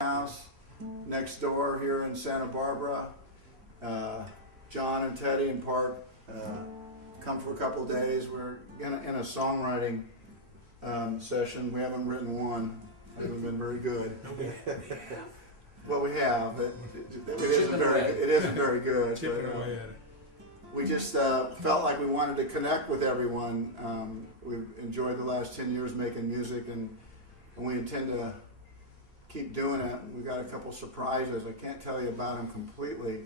house next door here in Santa Barbara. John and Teddy and Park come for a couple days. We're in a songwriting session. We haven't written one. I haven't been very good. Well, we have. It isn't very good. Chipping away at it. We just felt like we wanted to connect with everyone. We've enjoyed the last 10 years making music, and we intend to keep doing it. We've got a couple surprises. I can't tell you about them completely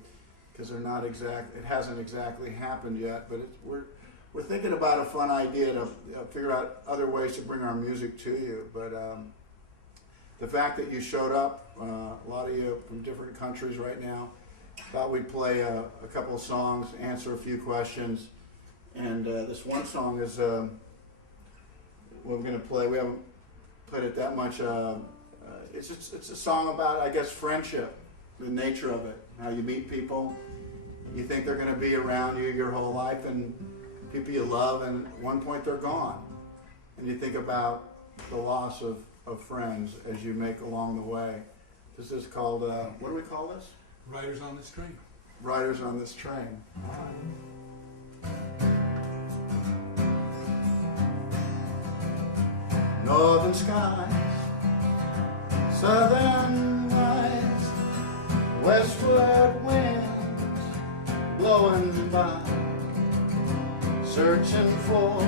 because they're not exact. It hasn't exactly happened yet, but we're thinking about a fun idea to figure out other ways to bring our music to you. But the fact that you showed up, a lot of you from different countries right now, thought we'd play a couple of songs, answer a few questions, and this one song is we're going to play. We haven't played it that much. It's a song about, I guess, friendship, the nature of it, how you meet people. You think they're going to be around you your whole life, and people you love, and at one point they're gone. And you think about the loss of friends as you make along the way. This is called, what do we call this? Riders on this train. Riders on this train. Northern skies, southern lights, westward winds blowing by, searching for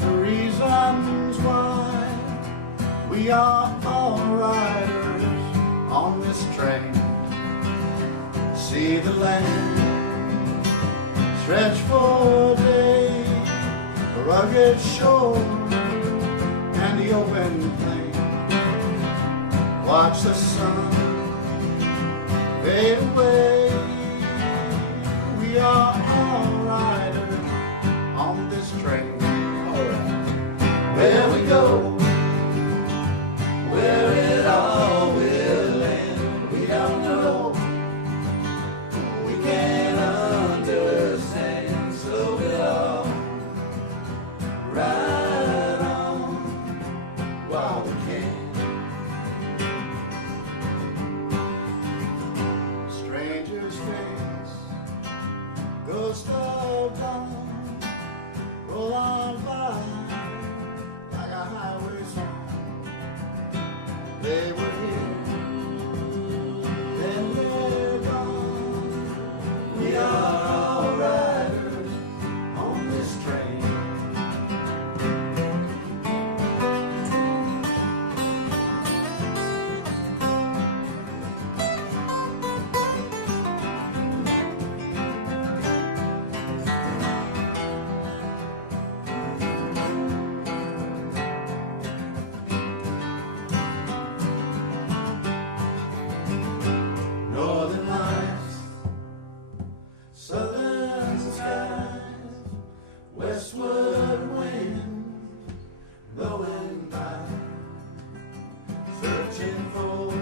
the reasons why we are all riders on this train. See the land stretch for day, a rugged shore and the open plain. Watch the sun fade away. We are all riders on this train. Where we go, where it all will end, we don't know. We can't understand, so we'll all ride on while we can. Stranger's face, ghost of dawn, roll on by like a highway song. They were here, then they're gone. We are all riders on this train. Northern lights, southern skies, westward wind blowing by, searching for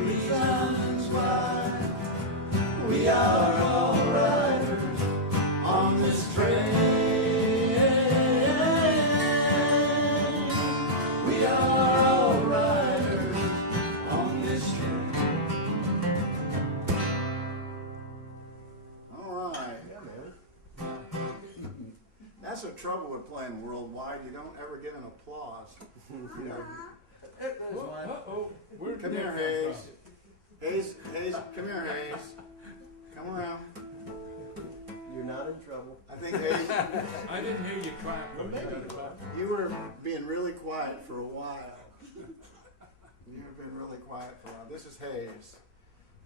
reasons why we are all riders on this train. We are all riders on this train. All right. Yeah, man. That's the trouble with playing worldwide. You don't ever get an applause. You know. Uh-oh. Where'd Come that here, come Hayes. Hayes, come here, Hayes. Come around. You're not in trouble. I think Hayes, from? I didn't hear you crying. you were being really quiet for a while. You've been really quiet for a while. This is Hayes.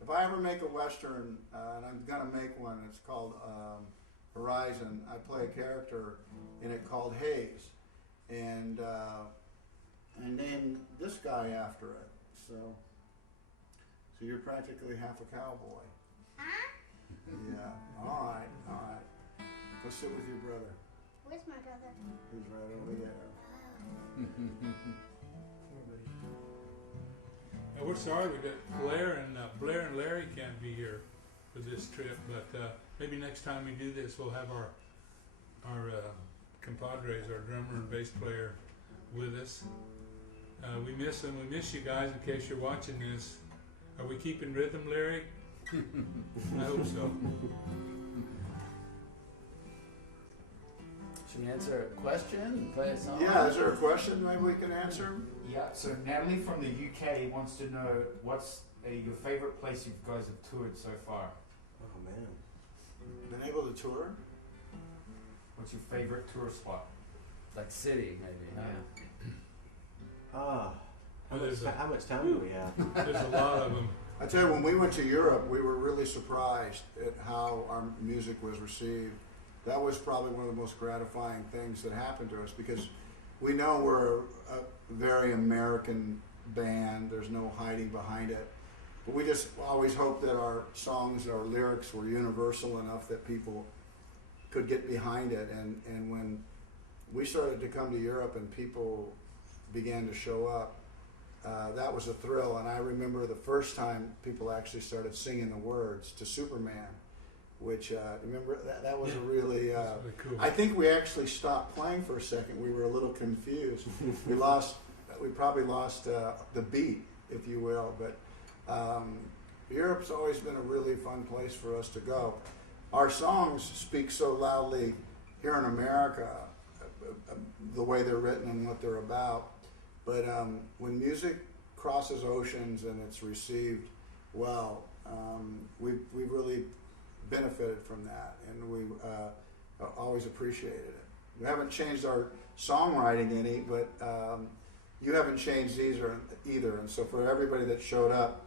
If I ever make a Western, and I'm going to make one, it's called Horizon, I play a character in it called Hayes. And I named this guy after it. So you're practically half a cowboy. Huh? Yeah. All right. Go sit with your brother. Where's my brother? He's right over there. We're sorry we got Blair and Larry can't be here for this trip, but maybe next time we do this, we'll have our compadres, our drummer and bass player, with us. We miss them. We miss you guys. In case you're watching this, are we keeping rhythm, Larry? I hope so. Should we answer a question and play a song? Yeah, is there a question maybe we can answer? Yeah, so Natalie from the UK wants to know what's your favorite place you guys have toured so far? Oh man. Been able to tour? What's your favorite tour spot? Like city, maybe. Yeah. Ah. Well, there's a- How much time do we have? There's a lot of them. I tell you, when we went to Europe, we were really surprised at how our music was received. That was probably one of the most gratifying things that happened to us because we know we're a very American band. There's no hiding behind it. But we just always hoped that our songs, our lyrics were universal enough that people could get behind it. And when we started to come to Europe and people began to show up, that was a thrill. And I remember the first time people actually started singing the words to Superman, which, remember, that was a really, That's really cool. I think we actually stopped playing for a second. We were a little confused. We probably lost the beat, if you will. But Europe's always been a really fun place for us to go. Our songs speak so loudly here in America, the way they're written and what they're about. But when music crosses oceans and it's received well, we've really benefited from that, and we always appreciated it. We haven't changed our songwriting any, but you haven't changed either. And so for everybody that showed up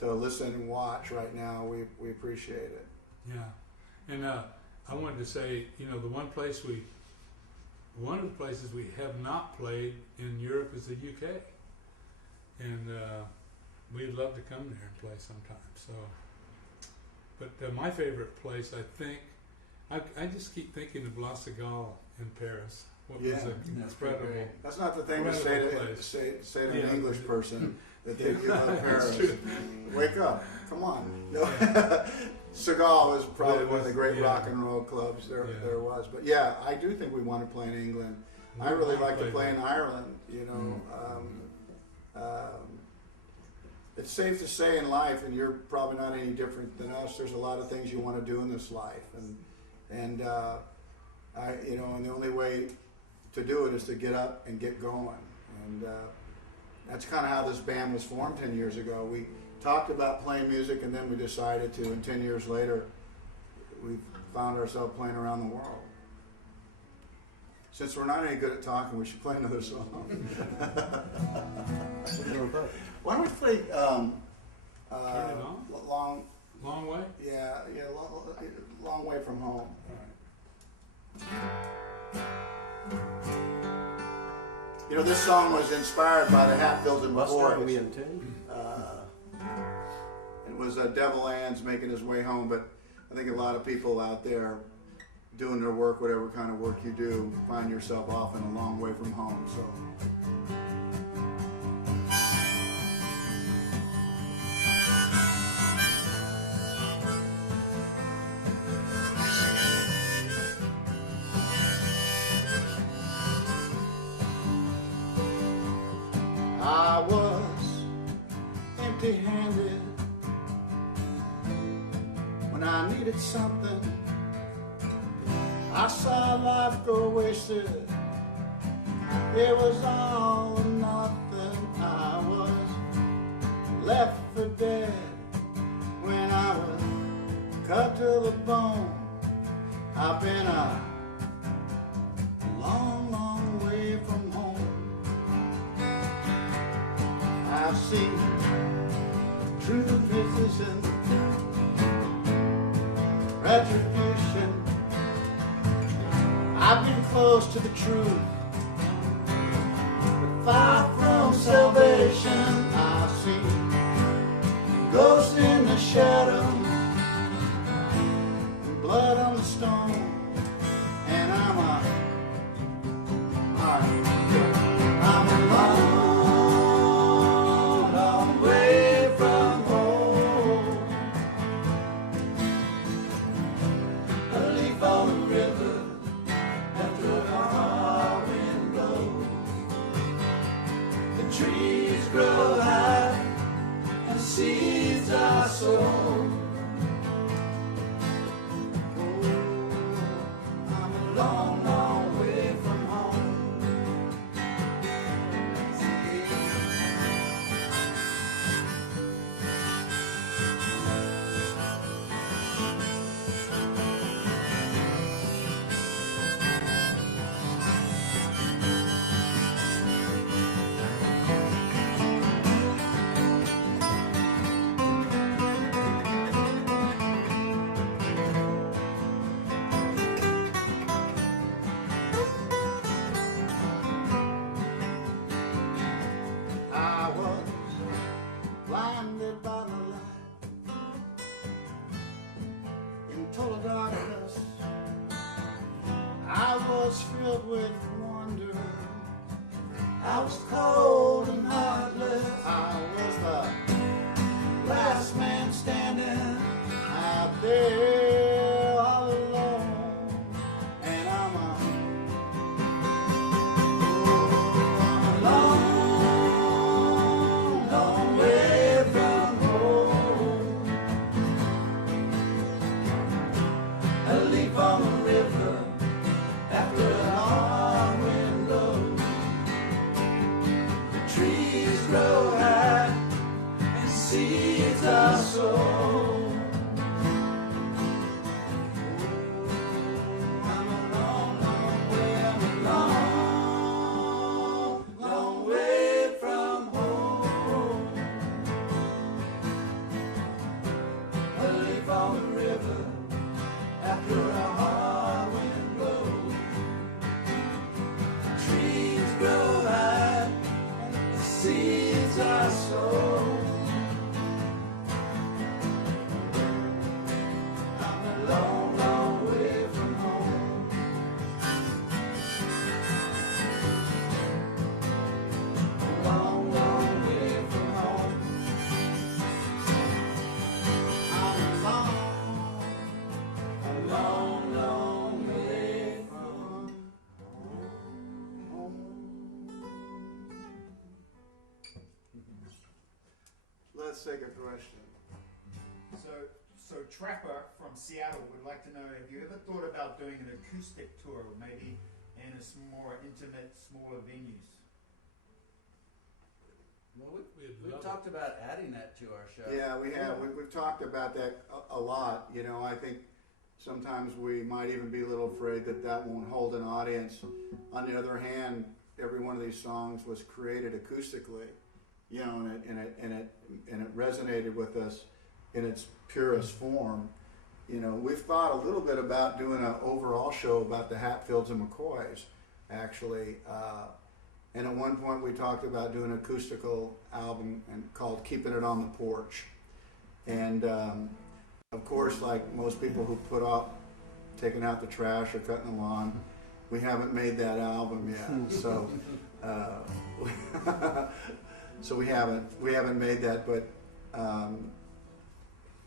to listen and watch right now, we appreciate it. Yeah, and I wanted to say, you know, one of the places we have not played in Europe is the UK, and we'd love to come there and play sometime. So, but my favorite place, I think, I just keep thinking of La Cigale in Paris. What was Yeah. an That's pretty incredible. great. That's not the thing to say Incredible to place. say to an Yeah. English person that they give up That's Paris. true. Wake up! Come on. No. Seagal is probably Yeah, one of the great yeah. rock and roll clubs there Yeah. was. But yeah, I do think we want to play in England. I really like to play in Ireland. You know, it's safe to say in life, and you're probably not any different than us. There's a lot of things you want to do in this life, and the only way to do it is to get up and get going. And that's kind of how this band was formed 10 years ago. We talked about playing music, and then we decided to, and 10 years later, we found ourselves playing around the world. Since we're not any good at talking, we should play another song. Why don't we play Turn it on? long way. Yeah, long way from home. You know, this song was inspired by the Hatfields and Buster, are McCoys. we in tune? It was Devil Ann's making his way home, but I think a lot of people out there doing their work, whatever kind of work you do, find yourself often a long way from home. So. I was empty-handed when I needed something. I saw life go wasted. It was all or nothing. I was left for dead when I was cut to the bone. I've been a long, long way from home. I've seen true decision, retribution. I've been close to the truth, but far from salvation. I've seen ghosts in the shadow, and blood on the stone, and I'm a long, long way from home. A leaf on the river after a hard trees grow high and seeds are sown. I'm a long, long way from home. I was blinded by the light in total darkness. I was filled with wonder. I was cold and heartless. I was the last man standing out there all alone. And I'm a long, long way from home. A leaf on the river after a hard wind blows. The trees grow high and seeds are sown. I'm a long, long way, I'm a long, long way from home. A leaf on the river after a hard wind blows. Trees grow high and the seeds are sown. I'm a long, long way from home. A long, long way from home. I'm a long, long way from home. Let's take a question. So Trapper from Seattle would like to know, have you ever thought about doing an acoustic tour, maybe in a more intimate, smaller venues? Well, We'd we've love talked about adding that to our show. Yeah, we have. We've talked about that a lot. You know, I think sometimes we might even be a little afraid that that won't hold an audience. On the other hand, every one of these songs was created acoustically, you know, and it resonated with us in its purest form. You know, we've thought a little bit about doing an overall show about the Hatfields and McCoys, actually. And at one point we talked about doing an acoustical album called Keeping It on the Porch. And of course, like most people who put off taking out the trash or cutting the lawn, we haven't made that album yet. So so we haven't made that, but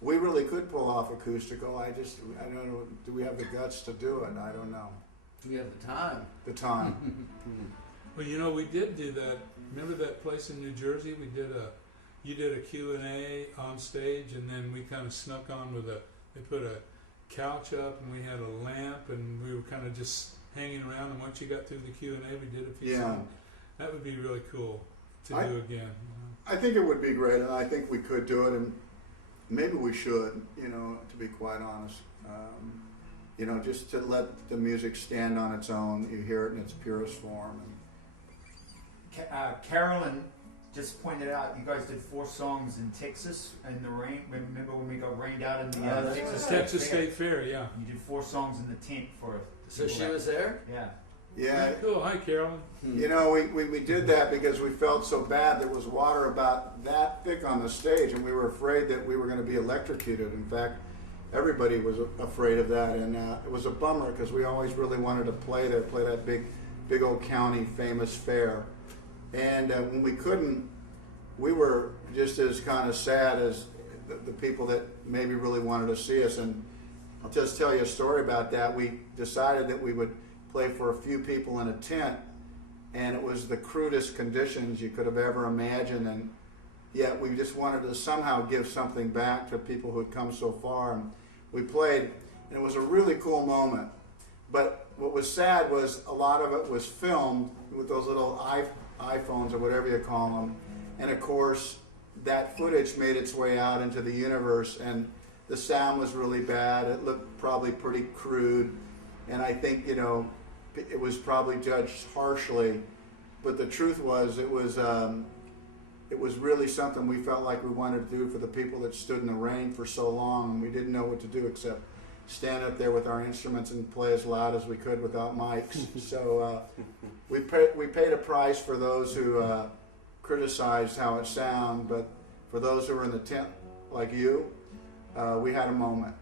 we really could pull off acoustical. I don't know, do we have the guts to do it? I don't know. We have the time. The time. Well, you know, we did do that. Remember that place in New Jersey? You did a Q&A on stage, and then we kind of snuck on they put a couch up, and we had a lamp, and we were kind of just hanging around, and once you got through the Q&A, we did a few songs. That would be really cool to do again. You know? I think it would be great, and I think we could do it, and maybe we should, you know, to be quite honest. You know, just to let the music stand on its own. You hear it in its purest form. Carolyn just pointed out you guys did 4 songs in Texas in the rain. Remember when we got rained out in the Texas State Fair, yeah. You did 4 songs in the tent for. So she was there? Yeah. Yeah. Cool. Hi, Carolyn. You know, we did that because we felt so bad. There was water about that thick on the stage, and we were afraid that we were going to be electrocuted. In fact, everybody was afraid of that, and it was a bummer because we always really wanted to play there, play that big old county famous fair. And when we couldn't, we were just as kind of sad as the people that maybe really wanted to see us. And I'll just tell you a story about that. We decided that we would play for a few people in a tent, and it was the crudest conditions you could have ever imagined, and yet we just wanted to somehow give something back to people who had come so far, and we played, and it was a really cool moment. But what was sad was a lot of it was filmed with those little iPhones or whatever you call them, and of course that footage made its way out into the universe, and the sound was really bad. It looked probably pretty crude, and I think, you know, it was probably judged harshly. But the truth was, it was really something we felt like we wanted to do for the people that stood in the rain for so long, and we didn't know what to do except stand up there with our instruments and play as loud as we could without mics. So we paid a price for those who criticized how it sounded, but for those who were in the tent like you, we had a moment.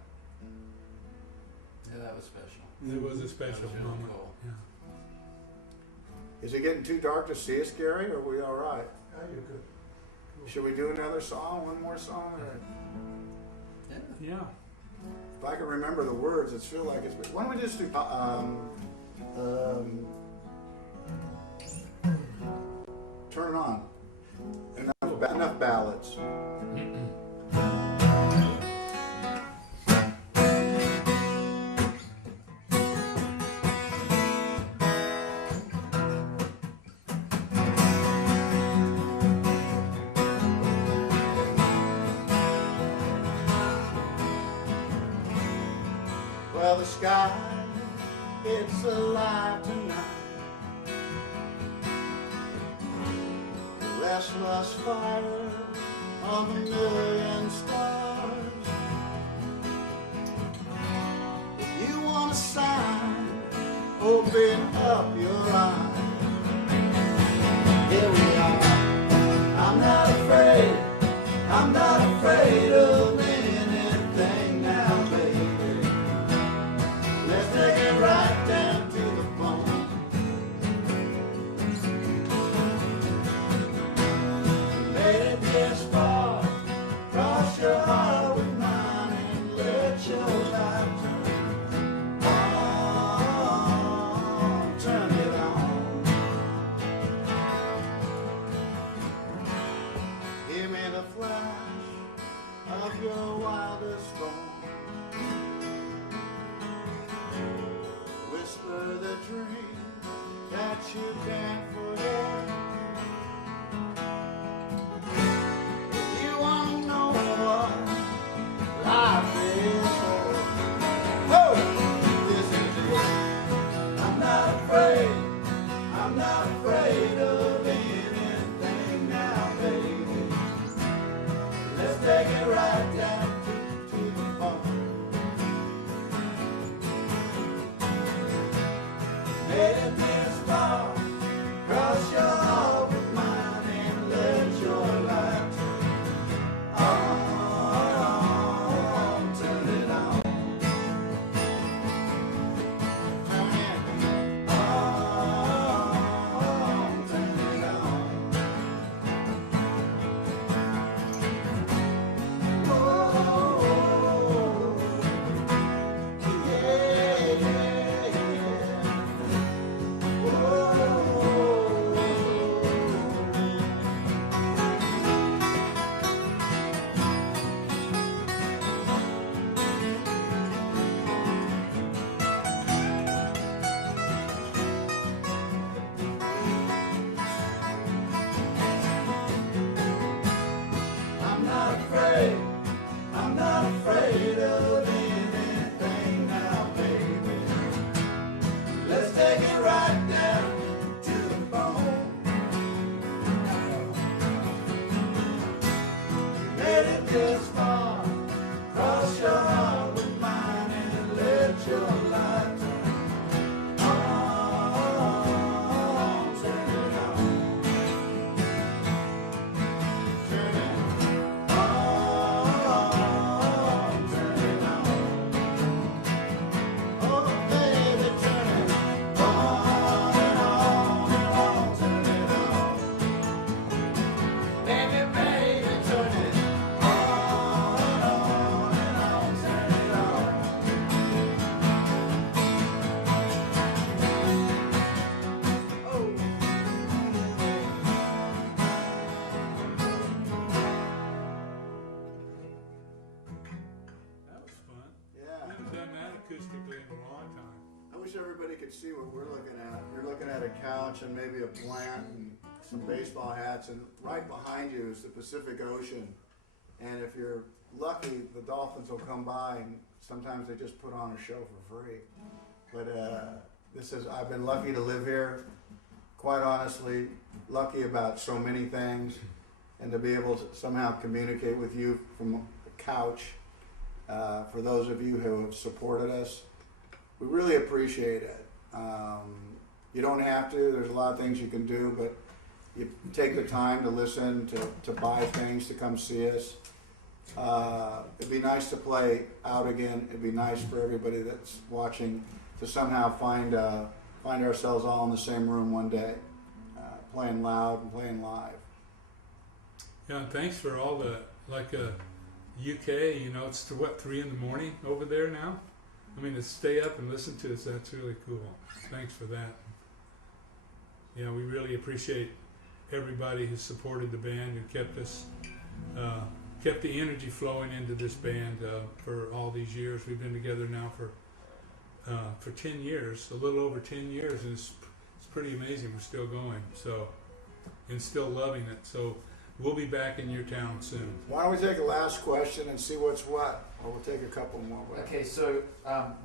Yeah, that was special. It was a special That was really moment. cool. Yeah. Is it getting too dark to see us, Gary, or are we all right? Oh, you're good. Should we do another song, one more song? Or Yeah. Yeah. if I can remember the words, it feels like it's... Why don't we just do... turn it on. Enough ballads. Well, the sky, it's alive tonight. The restless fire of a million stars. If you want a sign, open up your eyes. Here we are. I'm not afraid. I'm not afraid of anything now, baby. Let's take it right down to the bone. Made it this far, cross your heart with mine and let your light turn on, turn it on. Give me the flash of your wildest storm. Whisper the dream that you can't forget. If you want to know what life is worth, oh, this is it. I'm not afraid. I'm not afraid of anything now, baby. Let's take it right down to the bone. Made it this far, cross your heart with mine and let your light turn it on. Turn it on, turn it on. Whoa, yeah, yeah, yeah. Whoa. I'm not afraid. I'm not afraid of anything now, baby. Let's take it right down to the bone. Made it this far, cross your heart with mine and let your light turn on, turn it on. Turn it on, turn it on. Oh, baby, turn it on and on and on, turn it on. Baby, baby, turn it on and wish everybody could see what we're looking at. You're looking at a couch and maybe a plant and some baseball hats, and right behind you is the Pacific Ocean. And if you're lucky, the dolphins will come by, and sometimes they just put on a show for free. But I've been lucky to live here, quite honestly, lucky about so many things, and to be able to somehow communicate with you from the couch. For those of you who have supported us, we really appreciate it. You don't have to, there's a lot of things you can do, but you take the time to listen, to buy things, to come see us. It'd be nice to play out again. It'd be nice for everybody that's watching to somehow find ourselves all in the same room one day, playing loud and playing live. Yeah, and thanks for all the, UK, it's 3 in the morning over there now? I mean, to stay up and listen to us, that's really cool. Thanks for that. Yeah, we really appreciate everybody who supported the band and kept the energy flowing into this band for all these years. We've been together now for 10 years, a little over 10 years, and it's pretty amazing. We're still going, and still loving it. So we'll be back in your town soon. Why don't we take a last question and see what's what? Or we'll take a couple more. Okay, so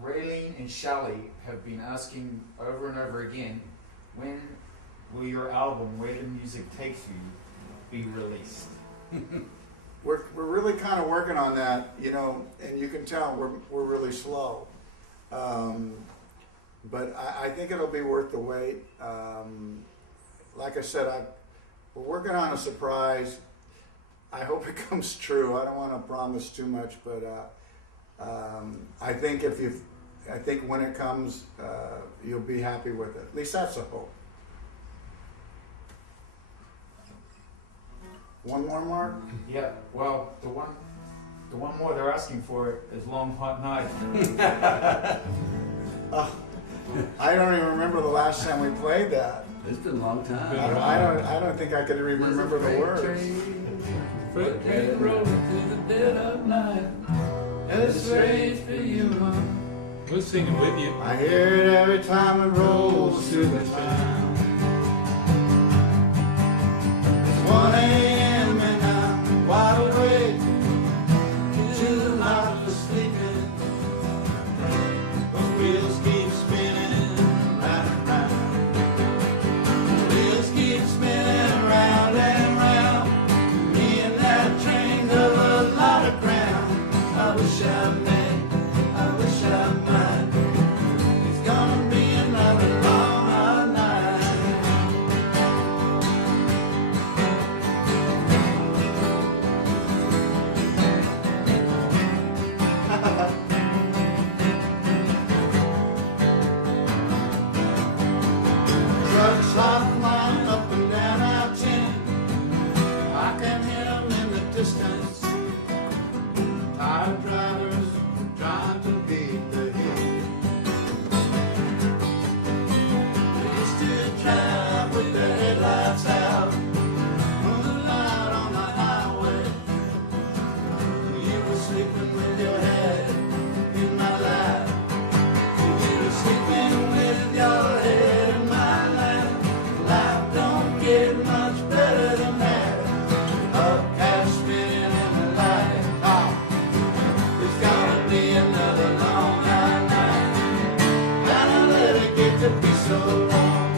Raylene and Shelley have been asking over and over again, when will your album, Where the Music Takes You, be released? We're really kind of working on that, and you can tell we're really slow. But I think it'll be worth the wait. Like I said, we're working on a surprise. I hope it comes true. I don't want to promise too much, but I think when it comes, you'll be happy with it. At least that's the hope. One more, Mark? Yeah, well, the one more they're asking for is Long Hot Night. I don't even remember the last time we played that. It's been a long time. I don't think I could even remember the words. Freight train rolling through the dead of night. It's strange for you. We'll sing it with you. I hear it every time it rolls through the town. It's 1 a.m. and I'm wide awake, too hot for sleeping. The wheels keep spinning round and round. The wheels keep spinning round and round. Me and that train cover a lot of ground. I wish I may, I wish I might. It's gonna be another long hot night. Trucks are flying up and down our 10. I can hear them in the distance. Tired drivers trying to beat the heat. They used to drive with their headlights out, moving loud on the highway. You were sleeping with your head in my lap. You were sleeping with your head in my lap. Life don't get much better than that. Up past spinning in the light. It's gonna be another long hot night. Gotta let it get to be so long.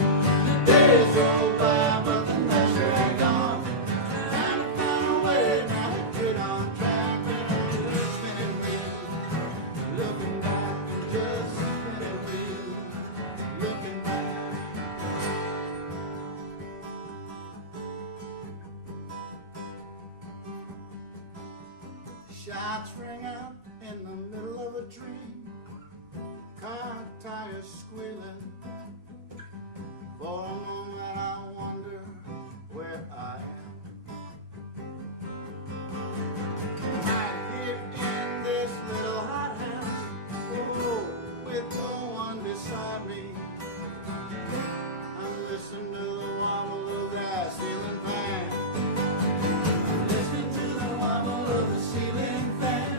The days roll by, but the nights drag on. Trying to find a way now to get on track. Spinning wheel, looking back, just spinning wheel, looking back. Shots ring out in the middle of a dream. Car tires squealing. For a moment I wonder where I am. Right here in this little hot house, oh, with no one beside me. I'm listening to the wobble of that ceiling fan. I'm listening to the wobble of the ceiling fan.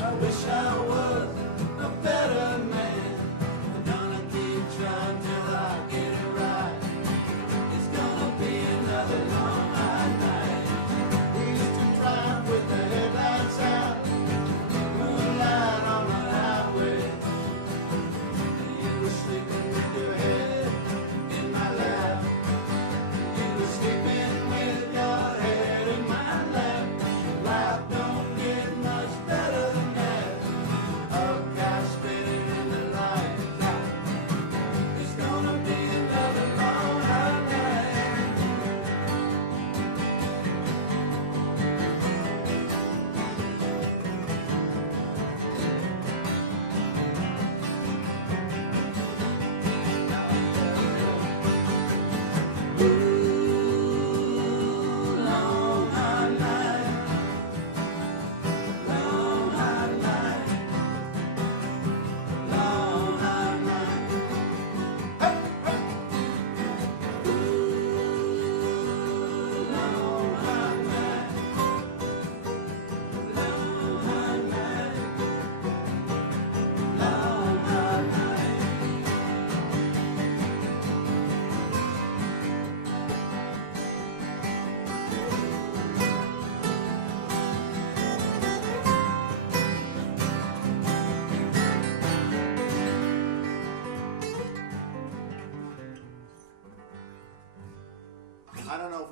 I wish I was a better man. I'm gonna keep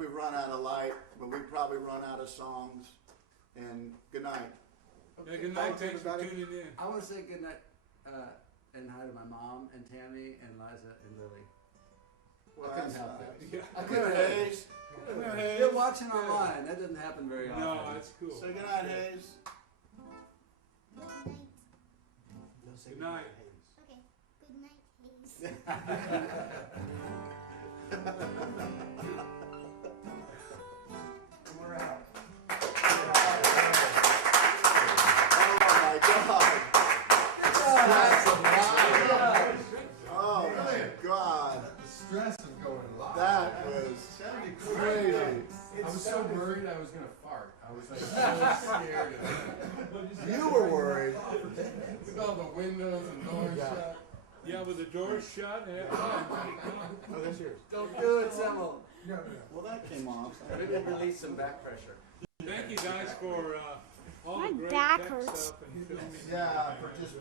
we've run out of light, but we've probably run out of songs. And good night. Yeah, good night. Thanks for tuning in. I want to say good night and hi to my mom and Tammy and Liza and Lily. Well, I couldn't that's help nice. it. Yeah. I Good couldn't night, help it. Hayes. Come here, Hayes. You're watching online. That doesn't happen very often. No, that's cool. Say good night, Hayes. Good night. Good night. Okay. Good night, Hayes. We're out. Oh my God. The stress of going live. That was crazy. I was so worried I was gonna fart. I was like so scared. You were worried. With all the windows and doors shut. Yeah, with the doors shut. And Oh, that's yours. Don't do it, Semmel. No, no. Well, that came off. Maybe release some back pressure. thank you guys for all My the great back tech hurts. stuff and filming. Yeah, for just